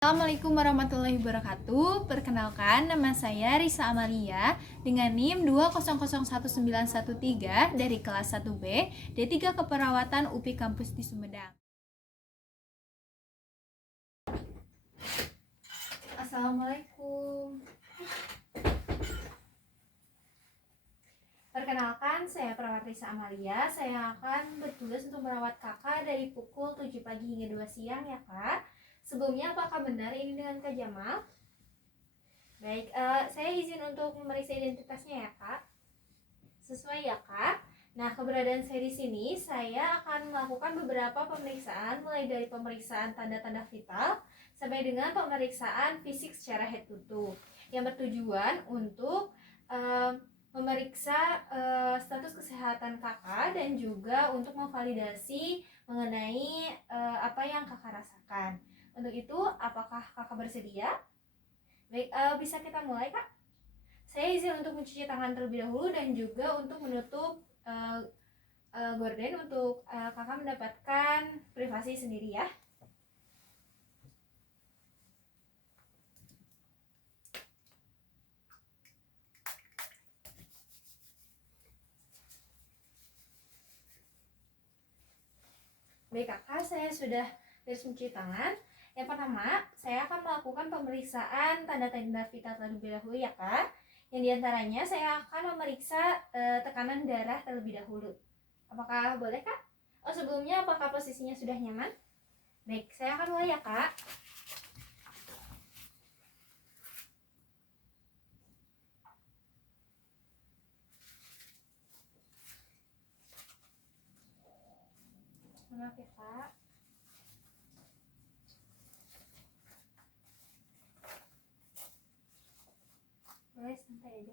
Assalamualaikum warahmatullahi wabarakatuh. Perkenalkan, nama saya Risa Amalia dengan NIM 2001913 dari kelas 1B D3 Keperawatan UPI Kampus di Sumedang. Assalamualaikum. Perkenalkan, saya perawat Risa Amalia. Saya akan bertugas untuk merawat kakak dari pukul 7 pagi hingga 2 siang ya kak. Sebelumnya, apakah benar ini dengan Kak Jamal? Baik, saya izin untuk memeriksa identitasnya ya kak. Sesuai ya kak. Nah, keberadaan saya di sini, saya akan melakukan beberapa pemeriksaan, mulai dari pemeriksaan tanda-tanda vital sampai dengan pemeriksaan fisik secara head to toe, yang bertujuan untuk memeriksa status kesehatan kakak dan juga untuk memvalidasi mengenai apa yang kakak rasakan. Untuk itu, apakah kakak bersedia? Baik, bisa kita mulai kak? Saya izin untuk mencuci tangan terlebih dahulu dan juga untuk menutup gorden untuk kakak mendapatkan privasi sendiri ya. Baik kakak, saya sudah beres mencuci tangan. Yang pertama, saya akan melakukan pemeriksaan tanda-tanda vital terlebih dahulu ya kak. Yang diantaranya saya akan memeriksa tekanan darah terlebih dahulu. Apakah boleh kak? Oh, sebelumnya apakah posisinya sudah nyaman? Baik, saya akan mulai ya kak. Maaf ya kak. Boleh santai aja.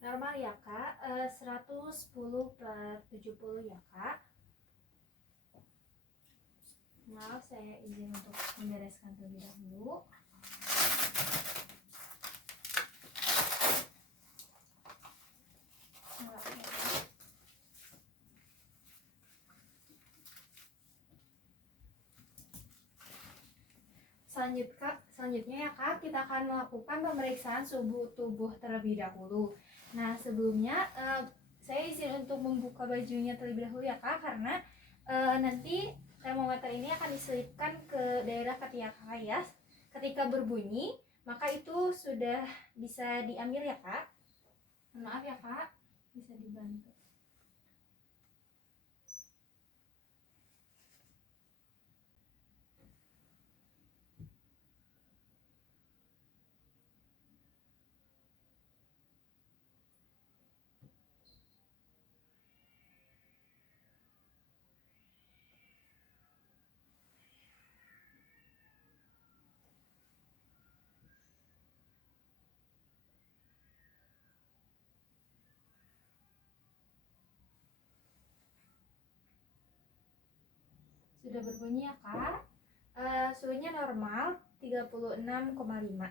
Normal ya kak, 110/70 ya kak. Maaf, saya izin untuk membereskan terlebih dahulu. Selanjutnya ya kak, kita akan melakukan pemeriksaan suhu tubuh terlebih dahulu. Nah, sebelumnya saya izin untuk membuka bajunya terlebih dahulu ya kak, karena nanti termometer ini akan diselipkan ke daerah ketiak kakak ya. Ketika berbunyi, maka itu sudah bisa diambil ya kak. Maaf ya kak, bisa dibantu. Sudah berbunyi ya kak. Suhunya normal 36,5.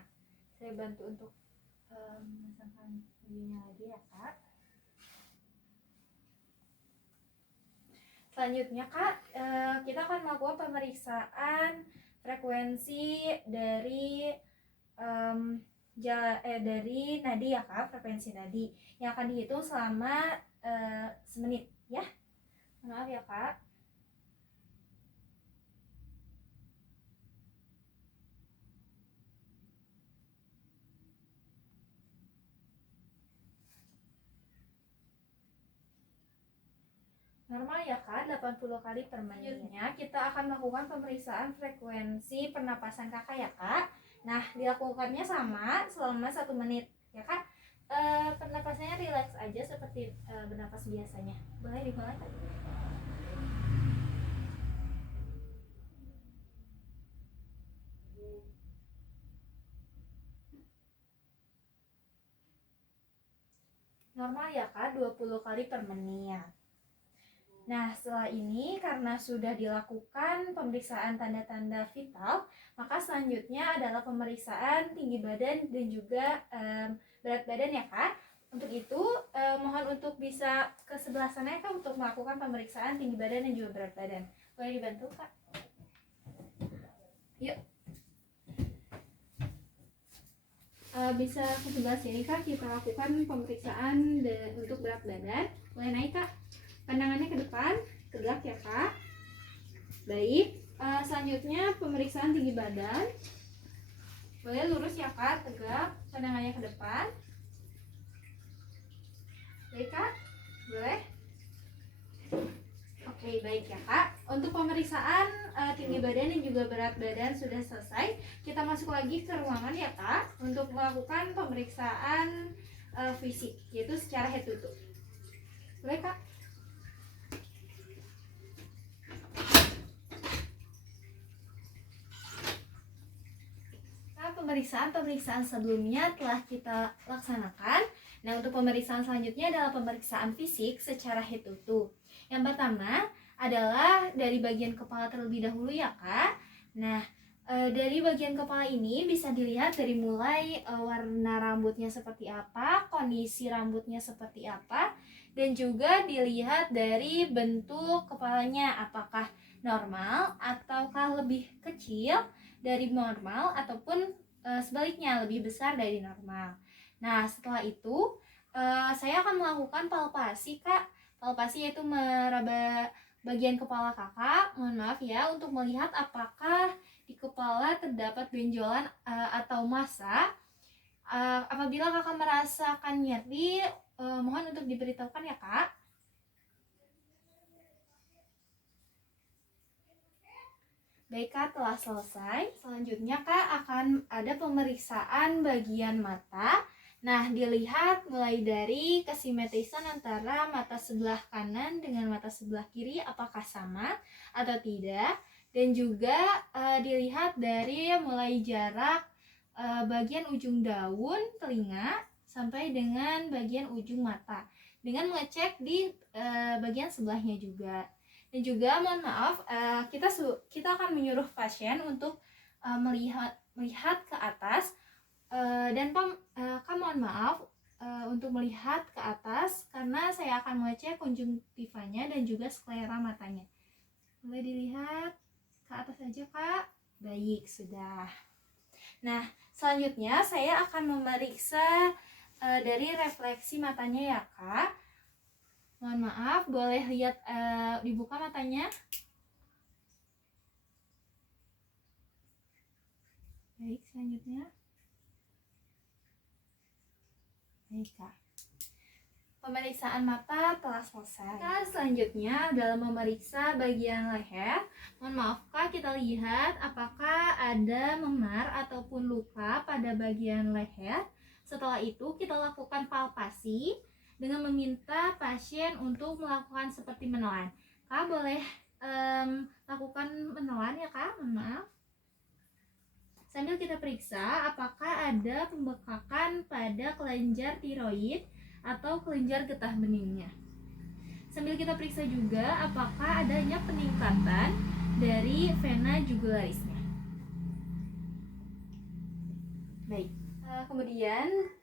Saya bantu untuk memasangkan bunyinya lagi ya kak. Selanjutnya kak, kita akan melakukan pemeriksaan frekuensi dari dari nadi ya kak, frekuensi nadi yang akan dihitung selama semenit ya. Maaf ya kak. Normal ya Kak, 80 kali per menitnya. Kita akan melakukan pemeriksaan frekuensi pernapasan Kakak ya Kak. Nah, dilakukannya sama selama 1 menit ya Kak. Pernapasannya rileks aja seperti bernapas biasanya. Boleh dimulai Kak? Normal ya Kak, 20 kali per menit. Nah, setelah ini karena sudah dilakukan pemeriksaan tanda-tanda vital, maka selanjutnya adalah pemeriksaan tinggi badan dan juga berat badan ya Kak. Untuk itu, mohon untuk bisa ke sebelah sana ya Kak untuk melakukan pemeriksaan tinggi badan dan juga berat badan. Boleh dibantu Kak? Yuk. Bisa ke sebelah sini Kak, kita lakukan pemeriksaan untuk berat badan. Boleh naik Kak? Pandangannya ke depan, tegak ya Kak. Baik, selanjutnya pemeriksaan tinggi badan. Boleh lurus ya Kak, tegak, pandangannya ke depan. Baik Kak, boleh? Oke, baik ya Kak. Untuk pemeriksaan tinggi badan dan juga berat badan sudah selesai. Kita masuk lagi ke ruangan ya Kak untuk melakukan pemeriksaan fisik, yaitu secara head to toe. Boleh Kak? Pemeriksaan sebelumnya telah kita laksanakan. Nah, untuk pemeriksaan selanjutnya adalah pemeriksaan fisik secara head to toe. Yang pertama adalah dari bagian kepala terlebih dahulu ya Kak. Nah, dari bagian kepala ini bisa dilihat dari mulai warna rambutnya seperti apa, kondisi rambutnya seperti apa, dan juga dilihat dari bentuk kepalanya, apakah normal ataukah lebih kecil dari normal ataupun sebaliknya lebih besar dari normal. Nah, setelah itu saya akan melakukan palpasi Kak. Palpasi yaitu meraba bagian kepala Kakak. Mohon maaf ya, untuk melihat apakah di kepala terdapat benjolan atau massa. Apabila Kakak merasakan nyeri, mohon untuk diberitahukan ya Kak. Baik Kak, telah selesai. Selanjutnya Kak akan ada pemeriksaan bagian mata. Nah, dilihat mulai dari kesimetrisan antara mata sebelah kanan dengan mata sebelah kiri apakah sama atau tidak. Dan juga dilihat dari mulai jarak bagian ujung daun telinga sampai dengan bagian ujung mata. Dengan mengecek di bagian sebelahnya juga. Dan juga mohon maaf, kita akan menyuruh pasien untuk melihat ke atas dan Kak mohon maaf untuk melihat ke atas karena saya akan mengecek konjungtivanya dan juga sklera matanya. Boleh dilihat ke atas saja Kak. Baik, sudah. Nah, selanjutnya saya akan memeriksa dari refleksi matanya ya Kak. Mohon maaf, boleh lihat dibuka matanya. Baik, selanjutnya. Baik, Kak. Pemeriksaan mata telah selesai. Nah, selanjutnya dalam memeriksa bagian leher. Mohon maaf Kak, kita lihat apakah ada memar ataupun luka pada bagian leher. Setelah itu kita lakukan palpasi dengan meminta pasien untuk melakukan seperti menelan. Kak boleh lakukan menelan ya Kak, mohon maaf. Sambil kita periksa apakah ada pembekakan pada kelenjar tiroid atau kelenjar getah beningnya. Sambil kita periksa juga apakah adanya peningkatan dari vena jugularisnya. Baik, kemudian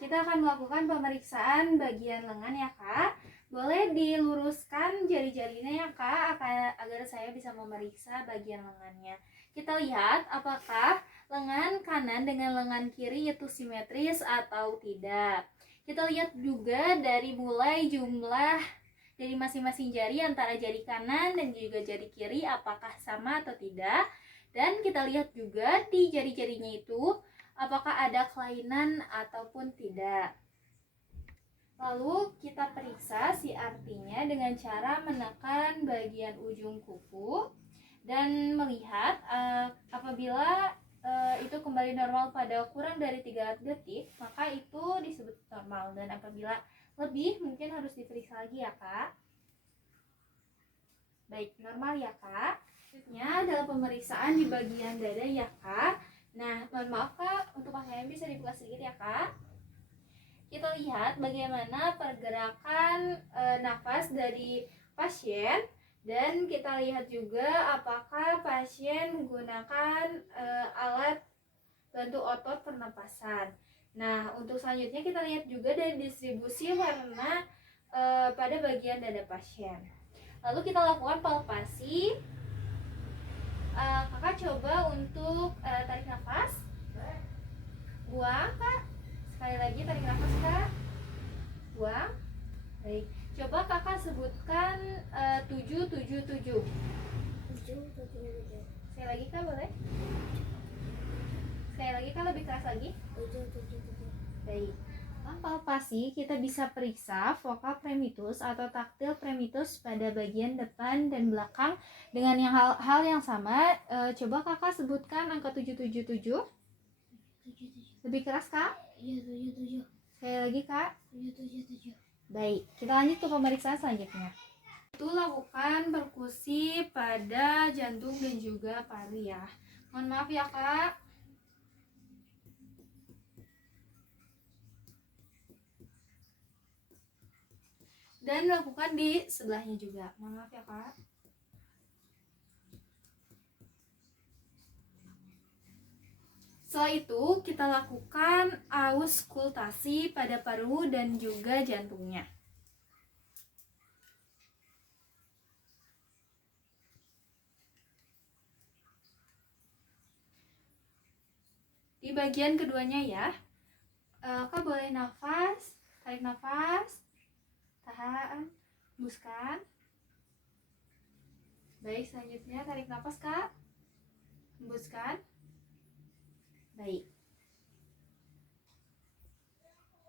kita akan melakukan pemeriksaan bagian lengan ya Kak. Boleh diluruskan jari-jarinya ya Kak agar saya bisa memeriksa bagian lengannya. Kita lihat apakah lengan kanan dengan lengan kiri itu simetris atau tidak. Kita lihat juga dari mulai jumlah dari masing-masing jari antara jari kanan dan juga jari kiri apakah sama atau tidak. Dan kita lihat juga di jari-jarinya itu apakah ada kelainan ataupun tidak. Lalu kita periksa CRT-nya dengan cara menekan bagian ujung kuku dan melihat apabila itu kembali normal pada kurang dari 3 detik, maka itu disebut normal, dan apabila lebih mungkin harus diperiksa lagi ya Kak. Baik, normal ya Kak. Selanjutnya adalah pemeriksaan di bagian dada ya Kak. Nah, mohon maaf Kak, untuk pakaian bisa dibuka sedikit ya Kak. Kita lihat bagaimana pergerakan nafas dari pasien, dan kita lihat juga apakah pasien menggunakan alat bantu otot pernapasan. Nah, untuk selanjutnya kita lihat juga dari distribusi warna pada bagian dada pasien. Lalu kita lakukan palpasi. Kakak coba untuk tarik nafas, buang Kak. Sekali lagi tarik nafas Kak, buang. Baik, coba Kakak sebutkan 777. 777. Sekali lagi Kak, boleh? Sekali lagi Kak, lebih keras lagi. 777. Baik. Palpasi kita bisa periksa vokal primitus atau taktil primitus pada bagian depan dan belakang dengan hal yang sama. Coba Kakak sebutkan angka 777. 77. Lebih keras Kak? Iya, 77. Sekali lagi Kak? 777. Baik, kita lanjut ke pemeriksaan selanjutnya. Itu lakukan perkusi pada jantung dan juga paru ya. Mohon maaf ya Kak. Dan lakukan di sebelahnya juga. Mohon maaf ya Kak. Setelah itu kita lakukan auskultasi pada paru dan juga jantungnya. Di bagian keduanya ya, Kak boleh nafas, tarik nafas, tahan, hembuskan. Baik, selanjutnya tarik nafas Kak, hembuskan. Baik.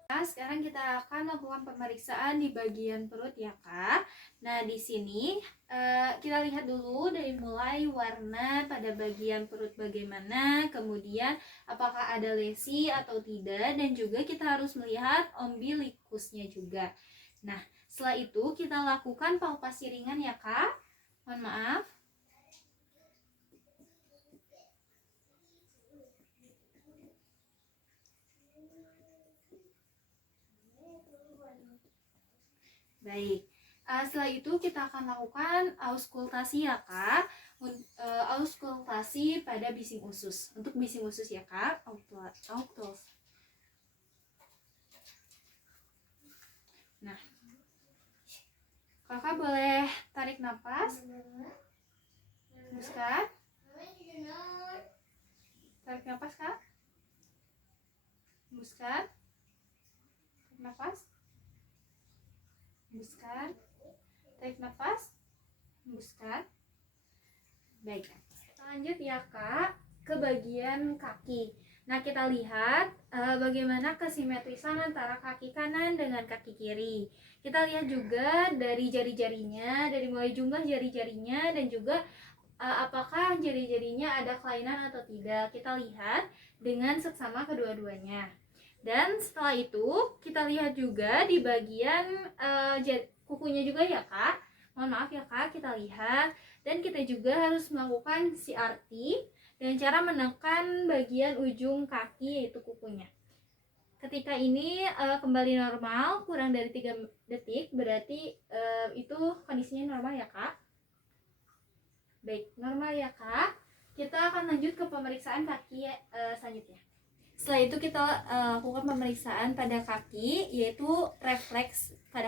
Nah, sekarang kita akan lakukan pemeriksaan di bagian perut ya Kak. Nah, di sini kita lihat dulu dari mulai warna pada bagian perut bagaimana, kemudian apakah ada lesi atau tidak, dan juga kita harus melihat umbilikusnya juga. Nah, setelah itu kita lakukan palpasi ringan ya Kak. Mohon maaf. Baik, setelah itu kita akan lakukan auskultasi ya Kak. Auskultasi pada bising usus. Untuk bising usus ya Kak, aukus. Nah, Kakak boleh tarik nafas, hembuskan. Tarik nafas Kak, hembuskan. Tarik nafas, hembuskan. Tarik nafas, hembuskan. Baik, lanjut ya Kak ke bagian kaki. Nah, kita lihat bagaimana kesimetrisan antara kaki kanan dengan kaki kiri. Kita lihat juga dari jari-jarinya, dari mulai jumlah jari-jarinya, dan juga apakah jari-jarinya ada kelainan atau tidak. Kita lihat dengan seksama kedua-duanya. Dan setelah itu kita lihat juga di bagian kukunya juga ya Kak. Mohon maaf ya Kak, kita lihat. Dan kita juga harus melakukan CRT dengan cara menekan bagian ujung kaki, yaitu kukunya. Ketika ini kembali normal kurang dari 3 detik, berarti itu kondisinya normal ya Kak. Baik, normal ya Kak. Kita akan lanjut ke pemeriksaan kaki selanjutnya. Setelah itu kita lakukan pemeriksaan pada kaki, yaitu refleks pada